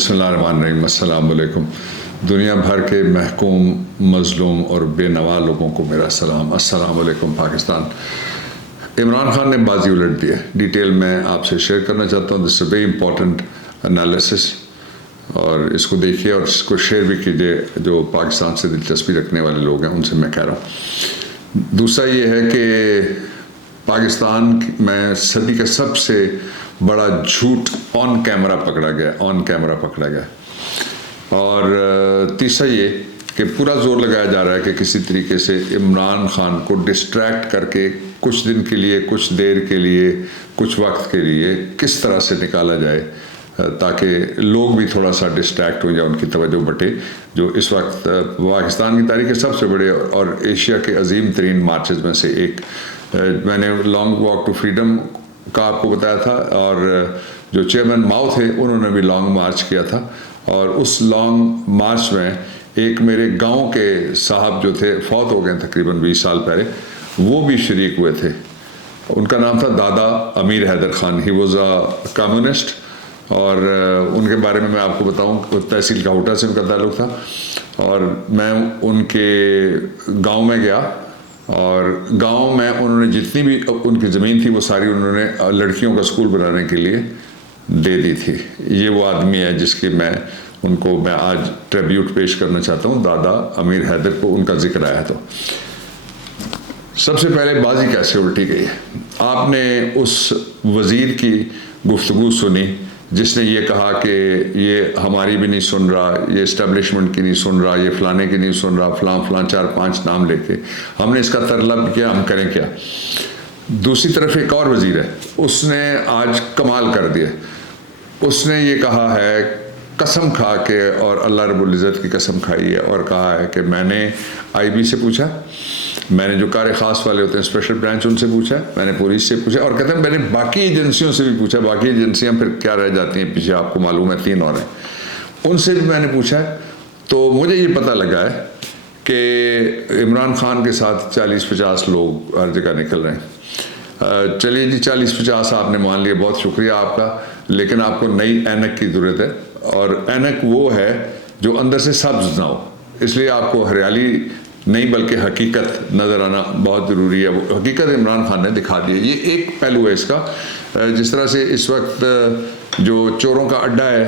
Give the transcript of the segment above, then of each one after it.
बिस्मिल्लाहिर्रहमानिर्रहीम। अस्सलाम वालेकुम। दुनिया भर के महकूम, मज़लूम और बेनवा लोगों को मेरा सलाम। अस्सलाम वालेकुम पाकिस्तान। इमरान खान ने बाजी उलट दी है। डिटेल मैं आपसे शेयर करना चाहता हूँ। This is very important analysis, और इसको देखिए और इसको शेयर भी कीजिए जो पाकिस्तान से दिलचस्पी रखने वाले लोग हैं, उनसे मैं कह रहा हूँ। दूसरा ये है कि पाकिस्तान में सदी का सबसे बड़ा झूठ ऑन कैमरा पकड़ा गया। और तीसरा ये कि पूरा जोर लगाया जा रहा है कि किसी तरीके से इमरान खान को डिस्ट्रैक्ट करके कुछ दिन के लिए, कुछ देर के लिए, कुछ वक्त के लिए किस तरह से निकाला जाए ताकि लोग भी थोड़ा सा डिस्ट्रैक्ट हो जाए, उनकी तवज्जो बटे। जो इस वक्त पाकिस्तान की तारीख के सबसे बड़े और एशिया के अजीम तरीन मार्चेज़ में से एक, मैंने लॉन्ग वॉक टू फ्रीडम का आपको बताया था, और जो चेयरमैन माओ थे उन्होंने भी लॉन्ग मार्च किया था। और उस लॉन्ग मार्च में एक मेरे गांव के साहब जो थे, फौत हो गए तकरीबन 20 साल पहले, वो भी शरीक हुए थे। उनका नाम था दादा Amir Haider Khan. He was a communist, और उनके बारे में मैं आपको बताऊं, तहसील काहुटा से उनका ताल्लुक़ था। और मैं उनके गांव में गया, और गांव में उन्होंने जितनी भी उनकी ज़मीन थी वो सारी उन्होंने लड़कियों का स्कूल बनाने के लिए दे दी थी। ये वो आदमी है जिसके मैं आज ट्रिब्यूट पेश करना चाहता हूँ, दादा अमीर हैदर को। उनका जिक्र आया तो सबसे पहले बाजी कैसे उल्टी गई है। आपने उस वज़ीर की गुफ्तगू सुनी जिसने ये कहा कि ये हमारी भी नहीं सुन रहा, ये इस्टेब्लिशमेंट की नहीं सुन रहा, ये फ़लाने की नहीं सुन रहा, फ़लाँ 4-5 नाम लेके हमने इसका तरलब किया, हम करें क्या। दूसरी तरफ एक और वज़ीर है, उसने आज कमाल कर दिया। उसने ये कहा है, कसम खा के, और अल्लाह रब्बुल इज़्ज़त की कसम खाई है, और कहा है कि मैंने IB से पूछा, मैंने जो कार्य ख़ास वाले होते हैं स्पेशल ब्रांच, उनसे पूछा, मैंने पुलिस से पूछा, और कहते हैं मैंने बाकी एजेंसियों से भी पूछा। बाकी एजेंसियां फिर क्या रह जाती हैं पीछे, आपको मालूम है 3 और हैं, उनसे भी मैंने पूछा है। तो मुझे ये पता लगा है कि इमरान खान के साथ 40-50 लोग हर जगह निकल रहे हैं। चलिए जी, 40-50 आपने मान लिया, बहुत शुक्रिया आपका, लेकिन आपको नई ऐनक की ज़रूरत है, और ऐनक वो है जो अंदर से सब्ज़ ना हो। इसलिए आपको हरियाली नहीं बल्कि हकीकत नज़र आना बहुत ज़रूरी है। वो हकीकत इमरान खान ने दिखा दी है। ये एक पहलू है इसका। जिस तरह से इस वक्त जो चोरों का अड्डा है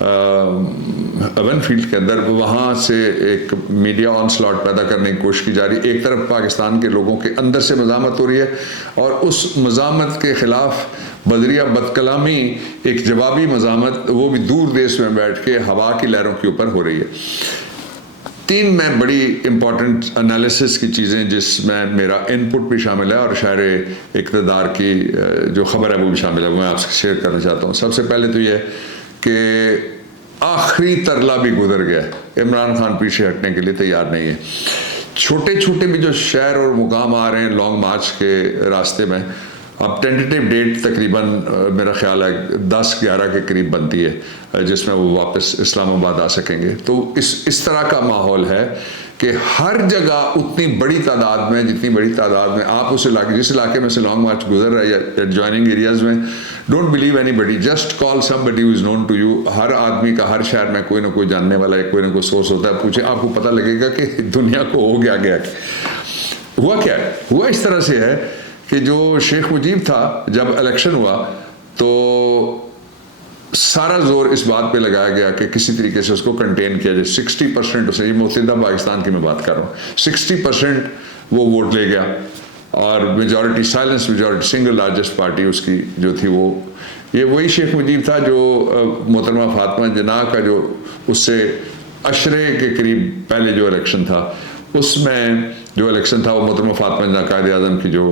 अवन फील्ड के अंदर, वहाँ से एक मीडिया ऑन स्लॉट पैदा करने की कोशिश की जा रही है। एक तरफ पाकिस्तान के लोगों के अंदर से मज़ामत हो रही है, और उस मज़ामत के ख़िलाफ़ बदरिया बदकलामी, एक जवाबी मज़ामत, वो भी दूर देश में बैठ के हवा की लहरों के ऊपर हो रही है। 3 में बड़ी इंपॉर्टेंट एनालिसिस की चीज़ें जिसमें मेरा इनपुट भी शामिल है, और शायरे इक़्तिदार की जो ख़बर है वो भी शामिल है, वो मैं आपसे शेयर करना चाहता हूँ। सबसे पहले तो ये कि आखिरी तरला भी गुजर गया है, इमरान खान पीछे हटने के लिए तैयार नहीं है। छोटे छोटे भी जो शहर और मुकाम आ रहे हैं लॉन्ग मार्च के रास्ते में, अब टेंटेटिव डेट तकरीबन मेरा ख्याल है 10-11 के करीब बनती है जिसमें वो वापस इस्लामाबाद आ सकेंगे। तो इस तरह का माहौल है कि हर जगह उतनी बड़ी तादाद में, जितनी बड़ी तादाद में आप उस इलाके, जिस इलाके में से लॉन्ग मार्च गुजर रहा है या एडजॉइनिंग एरियाज़ में, don't believe anybody, just call somebody who is known to you. हर आदमी का हर शहर में कोई ना कोई जानने वाला है, कोई ना कोई सोर्स होता है। पूछे, आपको पता लगेगा कि दुनिया को हो गया हुआ क्या है। हुआ इस तरह से है कि जो शेख मुजीब था, जब इलेक्शन हुआ तो सारा जोर इस बात पे लगाया गया कि किसी तरीके से उसको कंटेन किया जाए। 60% उसे, ये मुत्तहिदा पाकिस्तान की मैं बात कर रहा हूँ, 60% वो वोट ले गया, और majority silence majority, single largest party उसकी जो थी वो, ये वही शेख मुजीब था जो मोहतरमा फातिमा जिन्ना का जो उससे अशरे के करीब पहले जो इलेक्शन था, उसमें जो इलेक्शन था वो मोहतरमा फातिमा जिन्ना कायद आज़म की जो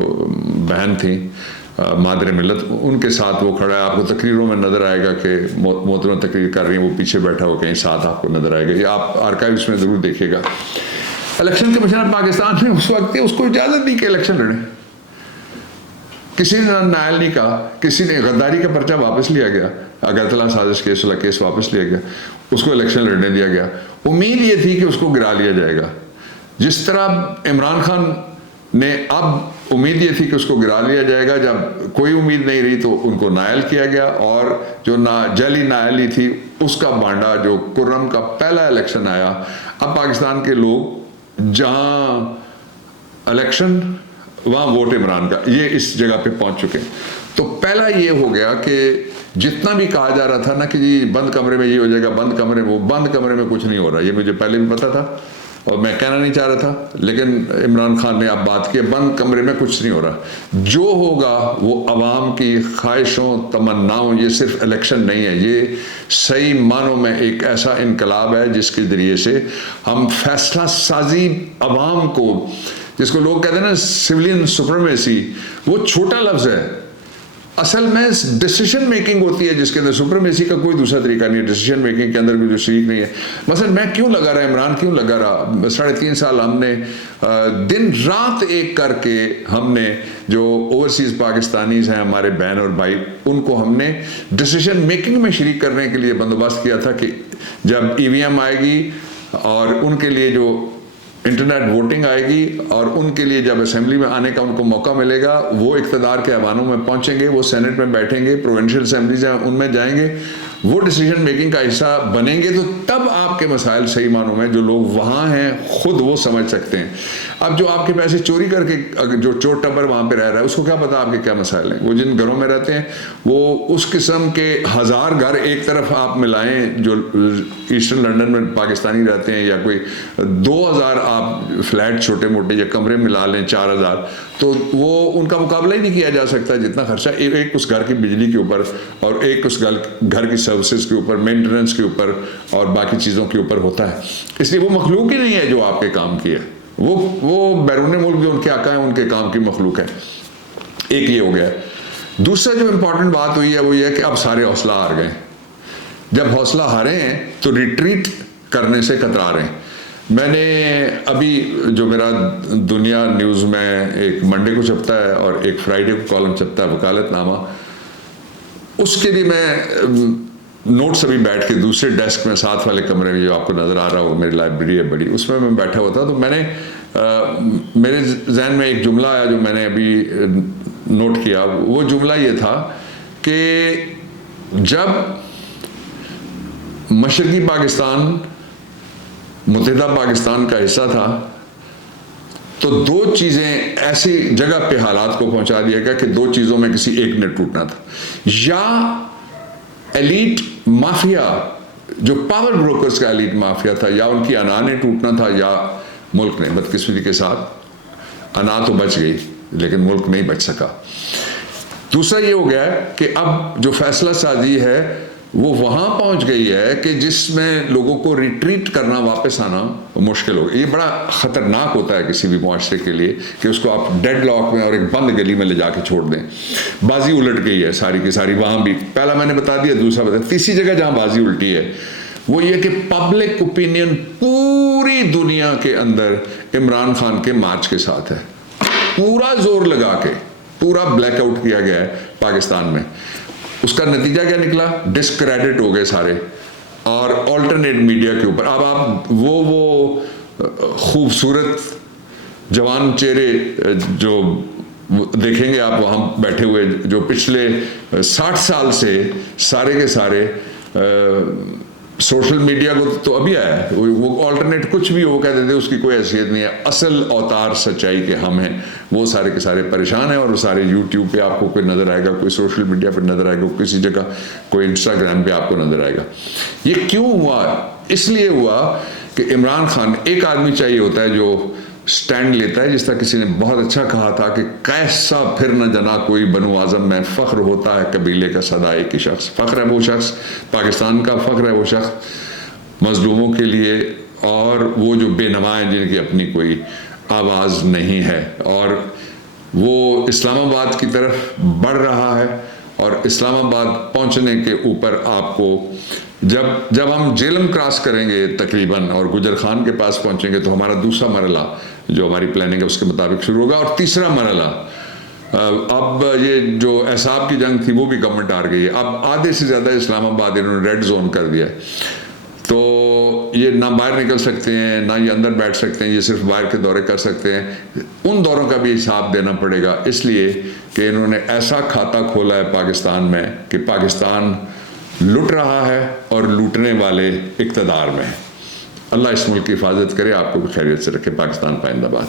बहन थी, मादर मिलत, उनके साथ वो खड़ा है। आपको तकरीरों में नज़र आएगा कि मोहतरमा तकरीर कर रही हैं, वो पीछे बैठा हो कहीं साथ आपको नज़र आएगा। ये आप आर्काइव्स में ज़रूर देखिएगा। इलेक्शन कमीशन पाकिस्तान ने उस वक्त उसको इजाज़त दी कि इलेक्शन लड़े। किसी ने नायल नहीं कहा, किसी ने गद्दारी का पर्चा वापस लिया गया, अगरतला साजिश केस वाला केस वापस लिया गया, उसको इलेक्शन लड़ने दिया गया। उम्मीद ये थी कि उसको गिरा लिया जाएगा। जिस तरह इमरान खान ने अब उम्मीद ये थी कि उसको गिरा लिया जाएगा। जब कोई उम्मीद नहीं रही तो उनको नायल किया गया, और जो जाली नायली थी उसका बांडा, जो कुर्रम का पहला इलेक्शन आया। अब पाकिस्तान के लोग जहां इलेक्शन वहां वोट इमरान का, ये इस जगह पे पहुंच चुके हैं। तो पहला ये हो गया कि जितना भी कहा जा रहा था ना कि जी बंद कमरे में ये हो जाएगा, बंद कमरे में, वो बंद कमरे में कुछ नहीं हो रहा, ये मुझे पहले भी पता था और मैं कहना नहीं चाह रहा था, लेकिन इमरान खान ने अब बात की बंद कमरे में कुछ नहीं हो रहा। जो होगा वो अवाम की ख्वाहिशों तमन्नाओं, ये सिर्फ इलेक्शन नहीं है, ये सही मानों में एक ऐसा इनकलाब है जिसके ज़रिए से हम फैसला साजी अवाम को, जिसको लोग कहते हैं ना सिविलियन सुप्रीमेसी, वो छोटा लफ्ज़ है, असल में डिसीजन मेकिंग होती है जिसके अंदर सुप्रीमेसी का कोई दूसरा तरीका नहीं है। डिसीजन मेकिंग के अंदर भी जो शरीक नहीं है, मसलन मैं क्यों लगा रहा, इमरान क्यों लगा रहा, 3.5 साल हमने दिन रात एक करके हमने जो ओवरसीज़ पाकिस्तानीज़ हैं हमारे बहन और भाई, उनको हमने डिसीजन मेकिंग में शरीक करने के लिए बंदोबस्त किया था कि जब EVM आएगी और उनके लिए जो इंटरनेट वोटिंग आएगी और उनके लिए जब असेंबली में आने का उनको मौका मिलेगा, वो इक़्तिदार के ऐवानों में पहुंचेंगे, वो सेनेट में बैठेंगे, प्रोविंशियल असेंबलीज हैं उनमें जाएंगे, वो डिसीजन मेकिंग का हिस्सा बनेंगे, तो तब आपके मसाइल सही मानों में जो लोग वहाँ हैं खुद वो समझ सकते हैं। अब जो आपके पैसे चोरी करके जो चोर टब्बर वहाँ पे रह रहा है उसको क्या पता आपके क्या मसाइल हैं। वो जिन घरों में रहते हैं वो उस किस्म के 1000 घर एक तरफ आप मिलाएं जो ईस्टर्न लंदन में पाकिस्तानी रहते हैं, या कोई 2000 आप फ्लैट छोटे मोटे या कमरे मिला लें 4000, तो वो उनका मुकाबला ही नहीं किया जा सकता जितना खर्चा एक उस घर की बिजली के ऊपर और एक उस घर की सर्विसेज के ऊपर, मेंटेनेंस के ऊपर और बाकी चीज़ों के ऊपर होता है। इसलिए वो मखलूक ही नहीं है जो आपके काम की है, वो बैरून मुल्क जो उनके आका हैं उनके काम की मखलूक है। एक ये हो गया। दूसरा जो इम्पोर्टेंट बात हुई है वो ये है कि अब सारे हौसला हार गए। जब हौसला हारे हैं तो रिट्रीट करने से कतरा रहे हैं। मैंने अभी जो मेरा दुनिया न्यूज़ में एक मंडे को छपता है और एक फ्राइडे को कॉलम छपता है वकालतनामा, उसके लिए मैं नोट्स अभी बैठ के दूसरे डेस्क में साथ वाले कमरे में जो आपको नज़र आ रहा हो, मेरी लाइब्रेरी है बड़ी, उसमें मैं बैठा हुआ था। तो मैंने मेरे जहन में एक जुमला आया जो मैंने अभी नोट किया। वो जुमला ये था कि जब मशरकी पाकिस्तान मुत्तहिदा पाकिस्तान का हिस्सा था तो दो चीज़ें ऐसी जगह पे हालात को पहुंचा दिया गया कि दो चीज़ों में किसी एक ने टूटना था। या एलीट माफिया जो पावर ब्रोकर्स का एलीट माफिया था, या उनकी अना ने टूटना था, या मुल्क ने। बदकिस्मती के साथ अना तो बच गई लेकिन मुल्क नहीं बच सका। दूसरा ये हो गया कि अब जो फैसला साजी है वो वहां पहुंच गई है कि जिसमें लोगों को रिट्रीट करना, वापस आना मुश्किल हो गया। ये बड़ा ख़तरनाक होता है किसी भी मुआशरे के लिए कि उसको आप डेड लॉक में और एक बंद गली में ले जाके छोड़ दें। बाजी उलट गई है सारी की सारी वहाँ भी। पहला मैंने बता दिया, दूसरा बता, तीसरी जगह जहाँ बाजी उल्टी है वो ये कि पब्लिक ओपिनियन पूरी दुनिया के अंदर इमरान खान के मार्च के साथ है। पूरा जोर लगा के पूरा ब्लैकआउट किया गया है पाकिस्तान में। उसका नतीजा क्या निकला? डिस्क्रेडिट हो गए सारे, और ऑल्टरनेट मीडिया के ऊपर अब आप वो खूबसूरत जवान चेहरे जो देखेंगे आप वहाँ बैठे हुए, जो पिछले 60 साल से सारे के सारे सोशल मीडिया को तो अभी आया है, वो ऑल्टरनेट कुछ भी वो कहते थे उसकी कोई हैसियत नहीं है, असल अवतार सच्चाई के हम हैं, वो सारे के सारे परेशान हैं। और वो सारे यूट्यूब पे आपको कोई नज़र आएगा, कोई सोशल मीडिया पे नज़र आएगा, किसी जगह कोई इंस्टाग्राम पे आपको नज़र आएगा। ये क्यों हुआ? इसलिए हुआ कि इमरान खान, एक आदमी चाहिए होता है जो स्टैंड लेता है, जिस तरह किसी ने बहुत अच्छा कहा था कि कैसा फिर न जना कोई बनु आज़म में, फ़ख्र होता है कबीले का सदा एक ही शख्स। फ़ख्र है वो शख्स, पाकिस्तान का फ़ख्र है वो शख्स मज़लूमों के लिए, और वो जो बेनवा हैं जिनकी अपनी कोई आवाज़ नहीं है, और वो इस्लामाबाद की तरफ बढ़ रहा है। और इस्लामाबाद पहुंचने के ऊपर आपको जब हम जेलम क्रॉस करेंगे तकरीबन और गुजर खान के पास पहुंचेंगे तो हमारा दूसरा मरला जो हमारी प्लानिंग है उसके मुताबिक शुरू होगा। और तीसरा मरला, अब ये जो एहसाब की जंग थी वो भी गवर्नमेंट हार गई है। अब आधे से ज़्यादा इस्लामाबाद इन्होंने रेड जोन कर दिया है। तो ये ना बाहर निकल सकते हैं, ना ये अंदर बैठ सकते हैं, ये सिर्फ बाहर के दौरे कर सकते हैं। उन दौरों का भी हिसाब देना पड़ेगा, इसलिए कि इन्होंने ऐसा खाता खोला है पाकिस्तान में कि पाकिस्तान लुट रहा है और लूटने वाले इक़्तिदार में है। अल्लाह इस मुल्क की हिफाजत करे, आपको भी खैरियत से रखे। पाकिस्तान पाइंदाबाद।